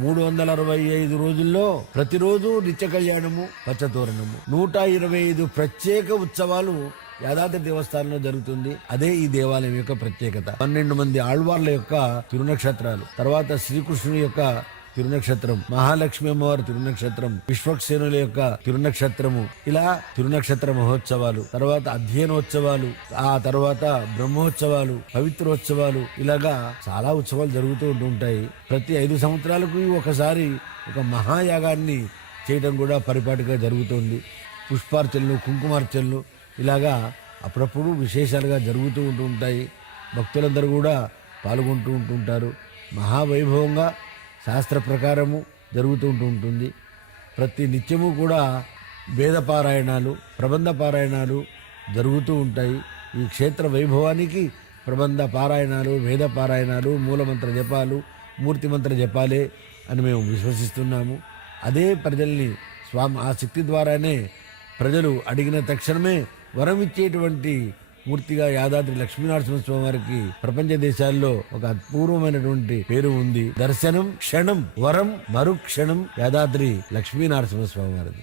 365 రోజుల్లో ప్రతిరోజు నిత్య కళ్యాణము, పచ్చతోరణము, 125 ప్రత్యేక ఉత్సవాలు యాదాద్రి దేవస్థానంలో జరుగుతుంది. అదే ఈ దేవాలయం యొక్క ప్రత్యేకత. 12 మంది ఆళ్వార్ల యొక్క తిరునక్షత్రాలు, తర్వాత శ్రీకృష్ణుని యొక్క తిరునక్షత్రం, మహాలక్ష్మి అమ్మవారి తిరునక్షత్రం, విశ్వక్సేనుల యొక్క తిరునక్షత్రము, ఇలా తిరునక్షత్ర మహోత్సవాలు, తర్వాత అధ్యయనోత్సవాలు, ఆ తర్వాత బ్రహ్మోత్సవాలు, పవిత్రోత్సవాలు, ఇలాగా చాలా ఉత్సవాలు జరుగుతూ ఉంటుంటాయి. ప్రతి 5 సంవత్సరాలకు ఒకసారి ఒక మహాయాగాన్ని చేయడం కూడా పరిపాటిగా జరుగుతుంది. పుష్పార్చనలు, కుంకుమార్చనలు ఇలాగా అప్పుడప్పుడు విశేషాలుగా జరుగుతూ ఉంటుంటాయి. భక్తులందరూ కూడా పాల్గొంటూ ఉంటుంటారు. మహావైభవంగా శాస్త్ర ప్రకారము జరుగుతూ ఉంటుంది. ప్రతి నిత్యము కూడా వేద పారాయణాలు, ప్రబంధ పారాయణాలు జరుగుతూ ఉంటాయి. ఈ క్షేత్ర వైభవానికి ప్రబంధ పారాయణాలు, వేద పారాయణాలు, మూలమంత్ర జపాలు, మూర్తిమంత్ర జపాలే అని మేము విశ్వసిస్తున్నాము. అదే ప్రజల్ని ఆ శక్తి ద్వారానే ప్రజలు అడిగిన తక్షణమే వరం ఇచ్చేటువంటి మూర్తిగా యాదాద్రి లక్ష్మీనరసింహస్వామి వారికి ప్రపంచ దేశాల్లో ఒక అపూర్వమైనటువంటి పేరు ఉంది. దర్శనం క్షణం, వరం మరుక్షణం యాదాద్రి లక్ష్మీనరసింహస్వామి వారిది.